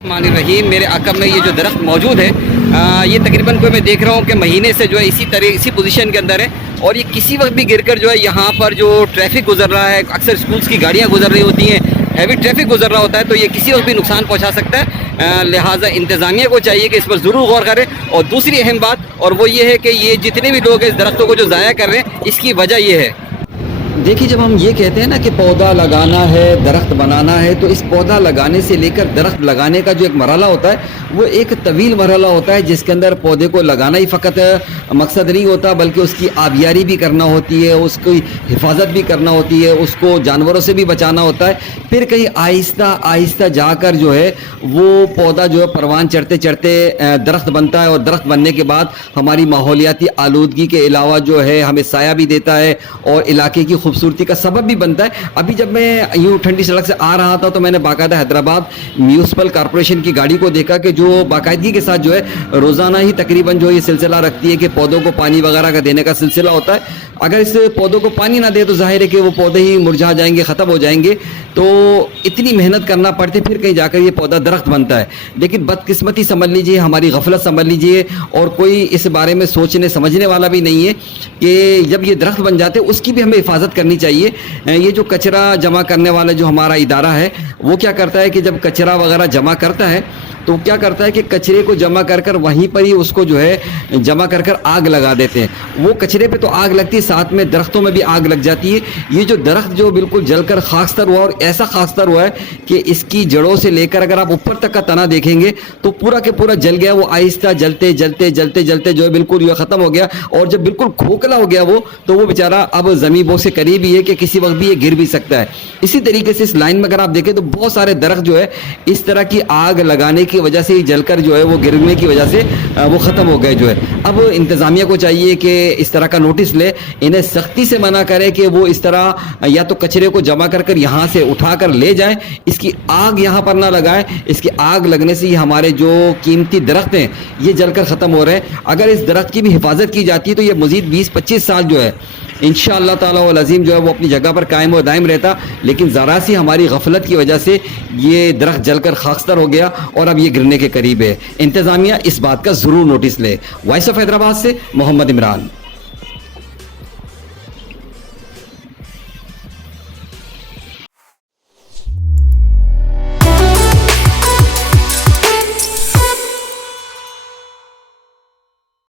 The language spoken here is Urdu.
الرحمن الرحیم. میرے عقب میں یہ جو درخت موجود ہے یہ تقریباً کوئی میں دیکھ رہا ہوں کہ مہینے سے جو ہے اسی پوزیشن کے اندر ہے اور یہ کسی وقت بھی گر کر جو ہے یہاں پر جو ٹریفک گزر رہا ہے, اکثر اسکولس کی گاڑیاں گزر رہی ہوتی ہیں, ہیوی ٹریفک گزر رہا ہوتا ہے, تو یہ کسی وقت بھی نقصان پہنچا سکتا ہے. لہٰذا انتظامیہ کو چاہیے کہ اس پر ضرور غور کرے. اور دوسری اہم بات اور وہ یہ ہے کہ یہ جتنے بھی لوگ اس درختوں کو جو ضائع کر رہے ہیں اس کی وجہ یہ ہے. دیکھیے, جب ہم یہ کہتے ہیں نا کہ پودا لگانا ہے, درخت بنانا ہے, تو اس پودا لگانے سے لے کر درخت لگانے کا جو ایک مرحلہ ہوتا ہے وہ ایک طویل مرحلہ ہوتا ہے, جس کے اندر پودے کو لگانا ہی فقط مقصد نہیں ہوتا بلکہ اس کی آبیاری بھی کرنا ہوتی ہے, اس کی حفاظت بھی کرنا ہوتی ہے, اس کو جانوروں سے بھی بچانا ہوتا ہے. پھر کہیں آہستہ آہستہ جا کر جو ہے وہ پودا جو ہے پروان چڑھتے چڑھتے درخت بنتا ہے, اور درخت بننے کے بعد ہماری ماحولیاتی آلودگی کے علاوہ جو ہے ہمیں سایہ بھی دیتا ہے اور علاقے کی خوبصورتی کا سبب بھی بنتا ہے. ابھی جب میں یوں ٹھنڈی سڑک سے آ رہا تھا تو میں نے باقاعدہ حیدرآباد میونسپل کارپوریشن کی گاڑی کو دیکھا کہ جو باقاعدگی کے ساتھ جو ہے روزانہ ہی تقریباً جو یہ سلسلہ رکھتی ہے کہ پودوں کو پانی وغیرہ کا دینے کا سلسلہ ہوتا ہے. اگر اس پودوں کو پانی نہ دے تو ظاہر ہے کہ وہ پودے ہی مرجھا جائیں گے, ختم ہو جائیں گے. تو اتنی محنت کرنا پڑتی پھر کہیں جا کر یہ پودا درخت بنتا ہے. لیکن بدقسمتی سمجھ لیجیے, ہماری غفلت سمجھ لیجیے, اور کوئی اس بارے میں سوچنے سمجھنے والا بھی نہیں ہے کہ جب یہ درخت بن جاتے اس کی بھی ہمیں حفاظت کرنی چاہیے. یہ جو کچرا جمع کرنے والا جو ہمارا ادارہ ہے وہ کیا کرتا ہے کہ جب کچرا وغیرہ جمع کرتا ہے تو کیا کرتا ہے کہ کچرے کو جمع کر کر وہیں پر ہی اس کو جو ہے جمع کر کر آگ لگا دیتے ہیں. وہ کچرے پہ تو آگ لگتی ہے, ساتھ میں درختوں میں بھی آگ لگ جاتی ہے. یہ جو درخت جو بالکل جل کر خاکستر ہوا, اور ایسا خاکستر ہوا ہے کہ اس کی جڑوں سے لے کر اگر آپ اوپر تک کا تنا دیکھیں گے تو پورا کے پورا جل گیا. وہ آہستہ جلتے جلتے جلتے جلتے جو ہے بالکل یہ ختم ہو گیا, اور جب بالکل کھوکھلا ہو گیا وہ تو وہ بیچارہ اب زمین بو سے قریب ہی ہے کہ کسی وقت بھی یہ گر بھی سکتا ہے. اسی طریقے سے اس لائن میں اگر آپ دیکھیں تو بہت سارے درخت جو ہے اس طرح کی آگ لگانے کی وجہ سے جل کر جو ہے وہ گرنے کی وجہ سے وہ ختم ہو گئے جو ہے. اب انتظامیہ کو چاہیے کہ اس طرح کا نوٹس لے, انہیں سختی سے منع کرے کہ وہ اس طرح یا تو کچرے کو جمع کر کر یہاں سے اٹھا کر لے جائیں, اس کی آگ یہاں پر نہ لگائیں. اس کی آگ لگنے سے یہ ہمارے جو قیمتی درخت ہیں یہ جل کر ختم ہو رہے ہیں. اگر اس درخت کی بھی حفاظت کی جاتی ہے تو یہ مزید 20-25 سال جو ہے انشاءاللہ تعالی والعظیم جو ہے وہ اپنی جگہ پر قائم و دائم رہتا. لیکن ذرا سی ہماری غفلت کی وجہ سے یہ درخت جل کر خاکستر ہو گیا اور اب یہ گرنے کے قریب ہے. انتظامیہ اس بات کا ضرور نوٹس لے. وائس آف حیدرآباد سے محمد عمران.